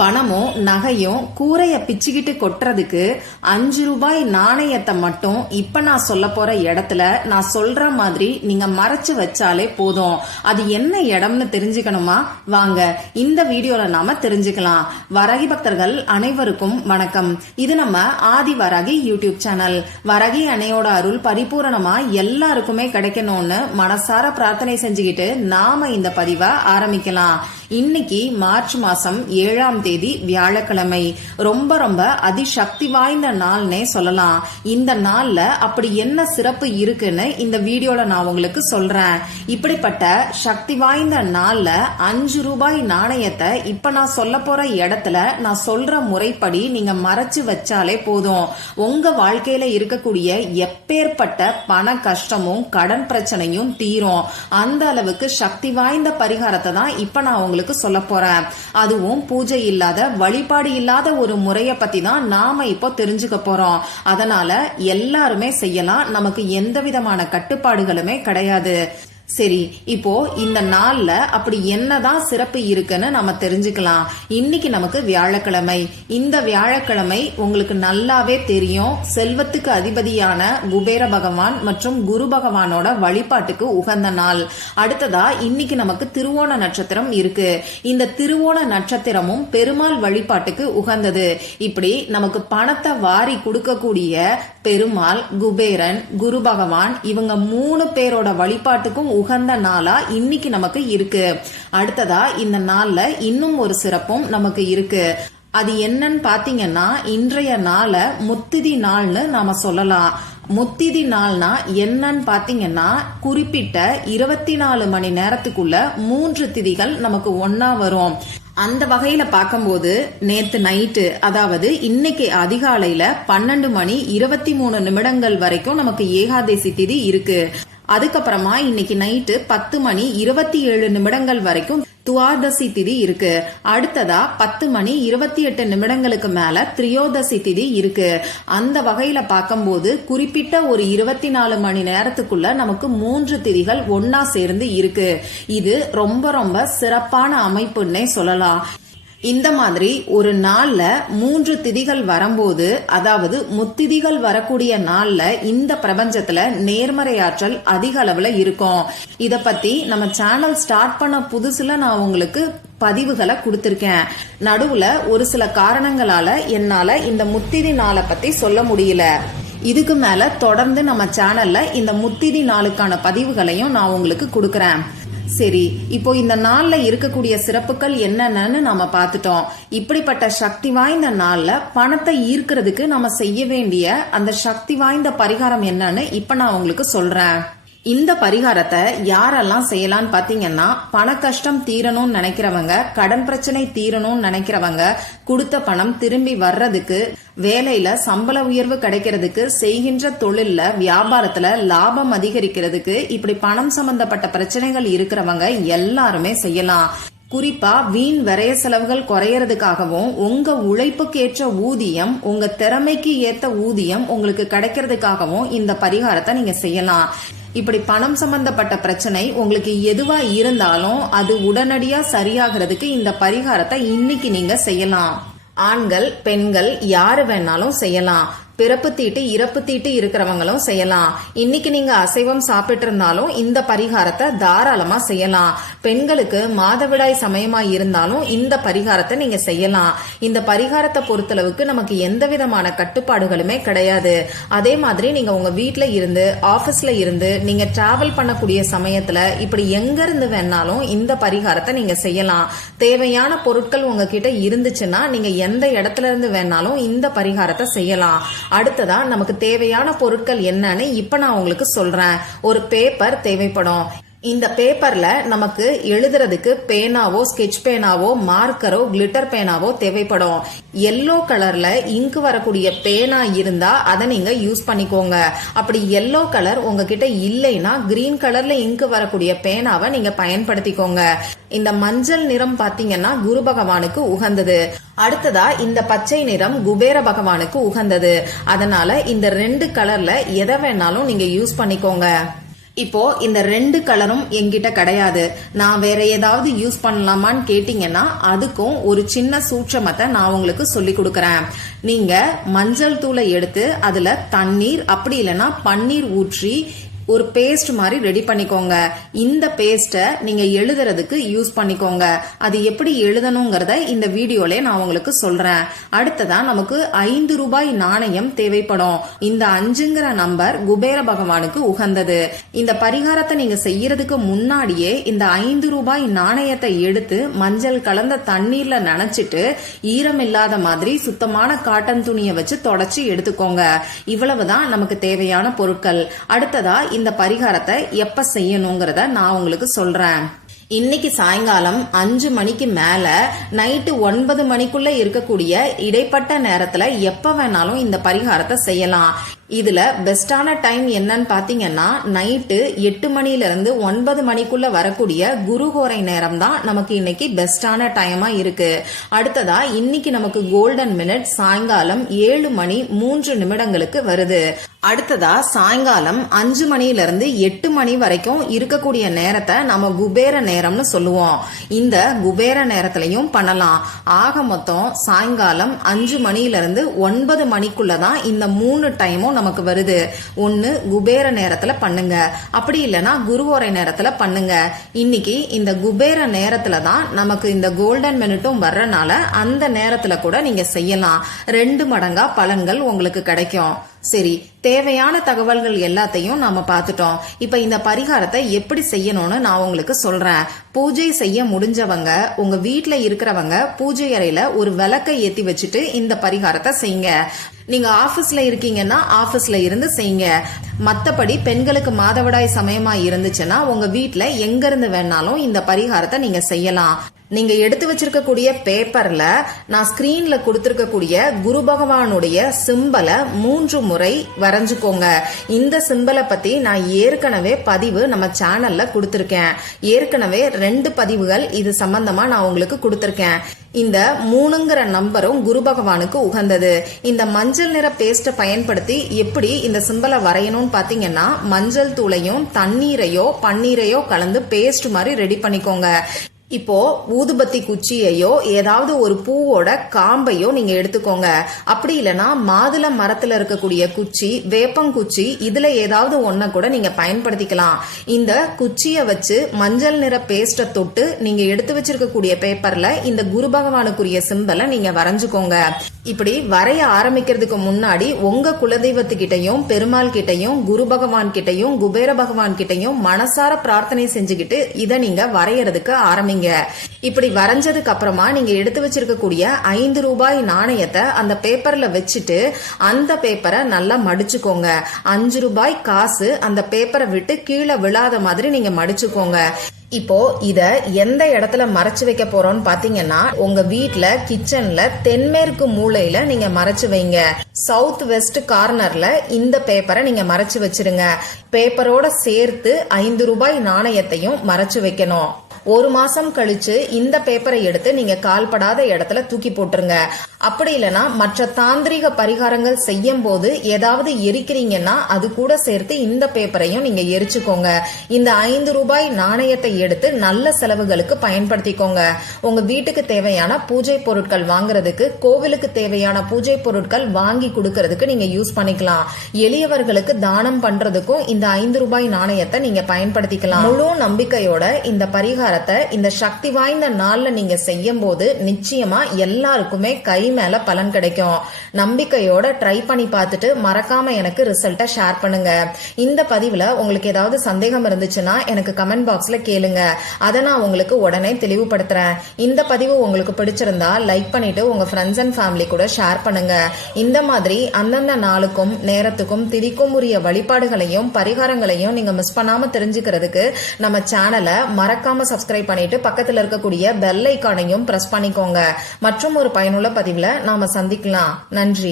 பணமும் நகையும் கூரைய பிச்சுக்கிட்டு கொட்டுறதுக்கு 5 ரூபாய் நாணயத்தை மட்டும் இப்ப நான் சொல்ல போற இடத்துல நான் சொல்ற மாதிரி நீங்க மறைச்சு வச்சாலே போதும். அது என்ன இடம்னு தெரிஞ்சுக்கணுமா? வாங்க இந்த வீடியோல நாம தெரிஞ்சுக்கலாம். வராகி பக்தர்கள் அனைவருக்கும் வணக்கம். இது நம்ம ஆதி வராகி யூடியூப் சேனல். வராகி அன்னையோட அருள் பரிபூரணமா எல்லாருக்குமே கிடைக்கணும்னு மனசார பிரார்த்தனை செஞ்சுக்கிட்டு நாம இந்த பதிவை ஆரம்பிக்கலாம். இன்னைக்கு மார்ச் மாசம் 7ஆம் தேதி வியாழக்கிழமை. ரொம்ப ரொம்ப அதிசக்தி வாய்ந்த நாள்னே சொல்லலாம். இந்த நாள்ல அப்படி என்ன சிறப்பு இருக்குன்னு இந்த வீடியோல நான் உங்களுக்கு சொல்றேன். இப்படிப்பட்ட சக்தி வாய்ந்த நாள்ல 5 ரூபாய் நாணயத்தை இப்ப நான் சொல்ல போற இடத்துல நான் சொல்ற முறைப்படி நீங்க மறைச்சு வச்சாலே போதும். உங்க வாழ்க்கையில இருக்கக்கூடிய எப்பேற்பட்ட பண கஷ்டமும் கடன் பிரச்சனையும் தீரும். அந்த அளவுக்கு சக்தி வாய்ந்த பரிகாரத்தை தான் இப்ப நான் உங்களுக்கு சொல்ல போறேன். அதுவும் பூஜை இல்லாத வழிபாடு இல்லாத ஒரு முறைய பத்தி தான் நாம இப்போ தெரிஞ்சுக்க போறோம். அதனால எல்லாருமே செய்யலாம். நமக்கு எந்த விதமான கட்டுப்பாடுகளுமே கிடையாது. சரி, இப்போ இந்த நாள்ல அப்படி என்னதான் சிறப்பு இருக்குன்னு நம்ம தெரிஞ்சுக்கலாம். இன்னைக்கு நமக்கு வியாழக்கிழமை. இந்த வியாழக்கிழமை உங்களுக்கு நல்லாவே தெரியும், செல்வத்துக்கு அதிபதியான குபேர பகவான் மற்றும் குரு பகவானோட வழிபாட்டுக்கு உகந்த நாள். அடுத்ததா இன்னைக்கு நமக்கு திருவோண நட்சத்திரம் இருக்கு. இந்த திருவோண நட்சத்திரமும் பெருமாள் வழிபாட்டுக்கு உகந்தது. இப்படி நமக்கு பணத்தை வாரி கொடுக்கக்கூடிய பெருமாள், குபேரன், குரு பகவான் இவங்க 3 பேரோட வழிபாட்டுக்கும் உகந்த நாளா இன்னைக்கு நமக்கு இருக்கு. அடுத்ததா இந்த நாள்ல இன்னும் ஒரு சிறப்பும் நமக்கு இருக்கு. அது என்னன்னு பாத்தீங்கன்னா, இன்றைய நாள முத்திதி நாள்னு நாம சொல்லலாம். முத்திதி நாள்னா என்னன்னு பாத்தீங்கன்னா, குறிப்பிட்ட 24 மணி நேரத்துக்குள்ள 3 திதிகள் நமக்கு ஒன்னா வரும். அந்த வகையில பார்க்கும்போது நேத்து நைட்டு, அதாவது இன்னைக்கு அதிகாலையில 12 மணி 23 நிமிடங்கள் வரைக்கும் நமக்கு ஏகாதசி திதி இருக்கு. அதுக்கப்புறமா இன்னைக்கு நைட்டு 10 மணி 27 நிமிடங்கள் வரைக்கும் துவாதசி திதி இருக்கு. அடுத்ததா 10 மணி 28 நிமிடங்களுக்கு மேல திரியோதசி திதி இருக்கு. அந்த வகையில பார்க்கும்போது குறிப்பிட்ட ஒரு 24 மணி நேரத்துக்குள்ள நமக்கு 3 திதிகள் ஒன்னா சேர்ந்து இருக்கு. இது ரொம்ப ரொம்ப சிறப்பான அமைப்புன்னே சொல்லலாம். இந்த மாதிரி ஒரு நாள்ல 3 திதிகள் வரும்போது, அதாவது முத்திதிகள் வரக்கூடிய நாள்ல இந்த பிரபஞ்சத்துல நேர்மறையாற்றல் அதிக அளவுல இருக்கும். இத பத்தி நம்ம சேனல் ஸ்டார்ட் பண்ண புதுசுல நான் உங்களுக்கு பதிவுகளை கொடுத்திருக்கேன். நடுவுல ஒரு சில காரணங்களால என்னால இந்த முத்திதி நாளை பத்தி சொல்ல முடியல. இதுக்கு மேல தொடர்ந்து நம்ம சேனல்ல இந்த முத்திதி நாளுக்கான பதிவுகளையும் நான் உங்களுக்கு கொடுக்கறேன். சரி, இப்போ இந்த நாள்ல இருக்கக்கூடிய சிறப்புகள் என்னென்னு நாம பார்த்துட்டோம். இப்படிப்பட்ட சக்தி வாய்ந்த நாள்ல பணத்தை ஈர்க்கிறதுக்கு நாம செய்ய வேண்டிய அந்த சக்தி வாய்ந்த பரிகாரம் என்னன்னு இப்ப நான் உங்களுக்கு சொல்றேன். இந்த பரிகாரத்தை யாரெல்லாம் செய்யலாம்னு பாத்தீங்கன்னா, பண கஷ்டம் தீரணும்னு நினைக்கிறவங்க, கடன் பிரச்சனை தீரணும்னு நினைக்கிறவங்க, கொடுத்த பணம் திரும்பி வர்றதுக்கு, வேலையில சம்பள உயர்வு கிடைக்கிறதுக்கு, செய்கின்ற தொழில்ல வியாபாரத்துல லாபம் அதிகரிக்கிறதுக்கு, இப்படி பணம் சம்பந்தப்பட்ட பிரச்சனைகள் இருக்கிறவங்க எல்லாருமே செய்யலாம். குறிப்பா வீண் விரைய செலவுகள் குறையறதுக்காகவும், உங்க உழைப்புக்கு ஏற்ற ஊதியம், உங்க திறமைக்கு ஏத்த ஊதியம் உங்களுக்கு கிடைக்கிறதுக்காகவும் இந்த பரிகாரத்தை நீங்க செய்யலாம். இப்படி பணம் சம்பந்தப்பட்ட பிரச்சனை உங்களுக்கு எதுவா இருந்தாலும் அது உடனடியா சரியாகிறதுக்கு இந்த பரிகாரத்தை இன்னைக்கு நீங்க செய்யலாம். ஆண்கள், பெண்கள் யாரு வேணாலும் செய்யலாம். பிறப்பு தீட்டு, இறப்பு தீட்டு இருக்கிறவங்களும் செய்யலாம். இன்னைக்கு நீங்க அசைவம் சாப்பிட்டு இருந்தாலும் இந்த பரிகாரத்தை தாராளமா செய்யலாம். பெண்களுக்கு மாதவிடாய் சமயமா இருந்தாலும் இந்த பரிகாரத்தை நீங்க செய்யலாம். இந்த பரிகாரத்தை பொறுத்தளவுக்கு நமக்கு எந்த விதமான கட்டுப்பாடுகளுமே கிடையாது. அதே மாதிரி நீங்க உங்க வீட்டுல இருந்து, ஆபீஸ்ல இருந்து, நீங்க டிராவல் பண்ணக்கூடிய சமயத்துல இப்படி எங்க இருந்து வேணாலும் இந்த பரிகாரத்தை நீங்க செய்யலாம். தேவையான பொருட்கள் உங்ககிட்ட இருந்துச்சுன்னா நீங்க எந்த இடத்துல இருந்து வேணாலும் இந்த பரிகாரத்தை செய்யலாம். அடுத்ததா நமக்கு தேவையான பொருட்கள் என்னன்னு இப்ப நான் உங்களுக்கு சொல்றேன். ஒரு பேப்பர் தேவைப்படும். இந்த பேப்பர்ல நமக்கு எழுதுறதுக்கு பேனாவோ, ஸ்கெட்ச் பேனாவோ, மார்க்கரோ, கிளிட்டர் பேனாவோ தேவைப்படும். எல்லோ கலர்ல இங்கு வரக்கூடிய பேனா இருந்தா அதை நீங்க யூஸ் பண்ணிக்கோங்க. அப்படி எல்லோ கலர் உங்ககிட்ட இல்லைன்னா கிரீன் கலர்ல இங்கு வரக்கூடிய பேனாவை நீங்க பயன்படுத்திக்கோங்க. இந்த மஞ்சள் நிறம் பாத்தீங்கன்னா குரு பகவானுக்கு உகந்தது. அடுத்ததா இந்த பச்சை நிறம் குபேர பகவானுக்கு உகந்தது. அதனால இந்த 2 கலர்ல எதை வேணாலும் நீங்க யூஸ் பண்ணிக்கோங்க. இப்போ இந்த 2 கலரும் என்கிட்ட கிடையாது, நான் வேற ஏதாவது யூஸ் பண்ணலாமான்னு கேட்டீங்கன்னா அதுக்கும் ஒரு சின்ன சூட்சமத்தை நான் உங்களுக்கு சொல்லி கொடுக்கறேன். நீங்க மஞ்சள் தூளை எடுத்து அதுல தண்ணீர் அப்படி இல்லைன்னா பன்னீர் ஊற்றி ஒரு பேஸ்ட் மாதிரி ரெடி பண்ணிக்கோங்க. இந்த பேஸ்ட்டை நீங்க எழுதுறதுக்கு யூஸ் பண்ணிக்கோங்க. அது எப்படி எழுதணுங்கிறத இந்த வீடியோல நான் உங்களுக்கு சொல்றேன். அடுத்ததா நமக்கு 5 ரூபாய் நாணயம் தேவைப்படும். இந்த 5ங்கிற நம்பர் குபேர பகவானுக்கு உகந்தது. இந்த பரிகாரத்தை நீங்க செய்யறதுக்கு முன்னாடியே இந்த 5 ரூபாய் நாணயத்தை எடுத்து மஞ்சள் கலந்த தண்ணீர்ல நனைச்சிட்டு ஈரம் இல்லாத மாதிரி சுத்தமான காட்டன் துணியை வச்சு தொடச்சி எடுத்துக்கோங்க. இவ்வளவுதான் நமக்கு தேவையான பொருட்கள். அடுத்ததா இந்த பரிகாரத்தை எப்ப செய்யணுங்கிறத நான் உங்களுக்கு சொல்றேன். இன்னைக்கு சாயங்காலம் 5 மணிக்கு மேல நைட்டு 9 மணிக்குள்ள இருக்கக்கூடிய இடைப்பட்ட நேரத்துல எப்ப வேணாலும் இந்த பரிகாரத்தை செய்யலாம். இதுல பெஸ்டான டைம் என்னன்னு பாத்தீங்கன்னா நைட்டு 8 மணில இருந்து 9 மணிக்குள்ள வரக்கூடிய குருஹோரை நேரம் தான் நமக்கு இன்னைக்கு பெஸ்டான டைமா இருக்கு. அடுத்ததா இன்னைக்கு நமக்கு கோல்டன் மினிட் சாயங்காலம் 7 மணி 3 நிமிடங்களுக்கு வருது. அடுத்ததா சாயங்காலம் 5 மணில இருந்து 8 மணி வரைக்கும் இருக்கக்கூடிய நேரத்தை நம்ம குபேர நேரம்னு சொல்லுவோம். இந்த குபேர நேரத்திலையும் பண்ணலாம். ஆக மொத்தம் சாயங்காலம் 5 மணில இருந்து 9 மணிக்குள்ளதான் இந்த 3 டைமும் நமக்கு வருது. ஒன்னு குபேர நேரத்துல பண்ணுங்க, அப்படி இல்லைன்னா குருவோரை நேரத்துல பண்ணுங்க. இன்னைக்கு இந்த குபேர நேரத்துல தான் நமக்கு இந்த கோல்டன் மினிட்டும் வர்றனால அந்த நேரத்துல கூட நீங்க செய்யலாம். 2 மடங்கா பலன்கள் உங்களுக்கு கிடைக்கும். சரி, தேவையான தகவல்கள் எல்லாத்தையும் நாம பார்த்துட்டோம். இப்ப இந்த பரிகாரத்தை எப்படி செய்யணும்னு நான் உங்களுக்கு சொல்றேன். பூஜை செய்ய முடிஞ்சவங்க உங்க வீட்டுல இருக்கிறவங்க பூஜை அறையில ஒரு விளக்கை ஏத்தி வச்சுட்டு இந்த பரிகாரத்தை செய்யுங்க. நீங்க ஆபீஸ்ல இருக்கீங்கன்னா ஆபீஸ்ல இருந்து செய்யுங்க. மத்தபடி பெண்களுக்கு மாதவிடாய் சமயமா இருந்துச்சுன்னா உங்க வீட்டுல எங்க இருந்து வேணாலும் இந்த பரிகாரத்தை நீங்க செய்யலாம். நீங்க எடுத்து வச்சிருக்கக்கூடிய பேப்பர்ல நான் ஸ்கிரீன்ல கொடுத்திருக்கக்கூடிய குரு பகவானுடைய சிம்பலை 3 முறை வரைஞ்சுக்கோங்க. இந்த சிம்பலை பத்தி நான் ஏற்கனவே பதிவு நம்ம சேனல்ல கொடுத்திருக்கேன். ஏற்கனவே 2 பதிவுகள் இது சம்பந்தமா நான் உங்களுக்கு கொடுத்திருக்கேன். இந்த 3ங்கிற நம்பரும் குரு பகவானுக்கு உகந்தது. இந்த மஞ்சள் நிற பேஸ்ட பயன்படுத்தி எப்படி இந்த சிம்பலை வரையணும்னு பாத்தீங்கன்னா மஞ்சள் தூளையும் தண்ணீரையோ பன்னீரையோ கலந்து பேஸ்ட் மாதிரி ரெடி பண்ணிக்கோங்க. இப்போ ஊதுபத்தி குச்சியையோ ஏதாவது ஒரு பூவோட காம்பையோ நீங்க எடுத்துக்கோங்க. அப்படி இல்லைன்னா மாதுளை மரத்துல இருக்கக்கூடிய குச்சி, வேப்பங்குச்சி, இதுல ஏதாவது ஒன்ன கூட நீங்க பயன்படுத்திக்கலாம். இந்த குச்சிய வச்சு மஞ்சள் நிற பேஸ்ட தொட்டு நீங்க எடுத்து வச்சிருக்கக்கூடிய பேப்பர்ல இந்த குரு பகவானுக்குரிய சிம்பலை நீங்க வரைஞ்சுக்கோங்க. இப்படி வரைய ஆரம்பிக்கிறதுக்கு முன்னாடி உங்க குலதெய்வத்துக்கிட்டையும் பெருமாள் கிட்டையும் குரு பகவான் கிட்டையும் குபேர பகவான் கிட்டையும் மனசார பிரார்த்தனை செஞ்சுக்கிட்டு இதை நீங்க வரையறதுக்கு ஆரம்பிங்க. இப்படி வரைஞ்சதுக்கு அப்புறமா நீங்க எடுத்து வச்சிருக்கக்கூடிய 5 ரூபாய் நாணயத்தை அந்த பேப்பர்ல வச்சுட்டு அந்த பேப்பரை நல்லா மடிச்சுக்கோங்க. 5 ரூபாய் காசு அந்த பேப்பரை விட்டு கீழே விழாத மாதிரி நீங்க மடிச்சுக்கோங்க. இப்போ இத எந்த இடத்துல மறைச்சு வைக்க போறோம்னு பாத்தீங்கன்னா உங்க வீட்ல கிச்சன்ல தென்மேற்கு மூலையில நீங்க மறைச்சு வைங்க. சவுத் வெஸ்ட் கார்னர்ல இந்த பேப்பரை நீங்க மறைச்சு வச்சிருங்க. பேப்பரோட சேர்த்து 5 ரூபாய் நாணயத்தையும் மறைச்சு வைக்கணும். 1 மாசம் கழிச்சு இந்த பேப்பரை எடுத்து நீங்க கால்படாத இடத்துல தூக்கி போட்டுருங்க. அப்படி இல்லைன்னா மற்ற தாந்திரிக பரிகாரங்கள் செய்யும் போது ஏதாவது எரிக்கிறீங்கன்னா அது கூட சேர்த்து இந்த பேப்பரையும் நீங்க எரிச்சுக்கோங்க. இந்த 5 ரூபாய் நாணயத்தை எடுத்து நல்ல செலவுகளுக்கு பயன்படுத்திக்கோங்க. உங்க வீட்டுக்கு தேவையான பூஜை பொருட்கள் வாங்குறதுக்கு, கோவிலுக்கு தேவையான பூஜை பொருட்கள் வாங்கி கொடுக்கறதுக்கு நீங்க யூஸ் பண்ணிக்கலாம். எளியவர்களுக்கு தானம் பண்றதுக்கும் இந்த 5 ரூபாய் நாணயத்தை நீங்க பயன்படுத்திக்கலாம். முழு நம்பிக்கையோட இந்த பரிகாரத்தை இந்த சக்தி வாய்ந்த நாள்ல நீங்க செய்யும் போது நிச்சயமா எல்லாருக்குமே கை மேல பலன் கிடைக்கும். நம்பிக்கையோட ட்ரை பண்ணி பார்த்துட்டு மறக்காம எனக்கு ரிசல்ட்டை ஷேர் பண்ணுங்க. இந்த பதிவுல உங்களுக்கு ஏதாவது சந்தேகம் இருந்துச்சுன்னா எனக்கு கமெண்ட் பாக்ஸ்ல கேளுங்க. அதை நான் உங்களுக்கு உடனே தெளிவுபடுத்துறேன். இந்த பதிவு உங்களுக்கு பிடிச்சிருந்தா லைக் பண்ணிட்டு உங்க ஃப்ரெண்ட்ஸ் அண்ட் ஃபேமிலி கூட ஷேர் பண்ணுங்க. இந்த மாதிரி அந்தந்த நாளுக்கும் நேரத்துக்கும் திதிக்கும் உரிய வழிபாடுகளையும் பரிகாரங்களையும் நீங்க மிஸ் பண்ணாம தெரிஞ்சுக்கிறதுக்கு நம்ம சேனலை மறக்காம சப்ஸ்கிரைப் பண்ணிட்டு பக்கத்துல இருக்கக்கூடிய பெல் ஐகானையும் பிரஸ் பண்ணிக்கோங்க. மற்றும் ஒரு பயனுள்ள பதிவுல நாம சந்திக்கலாம். நன்றி.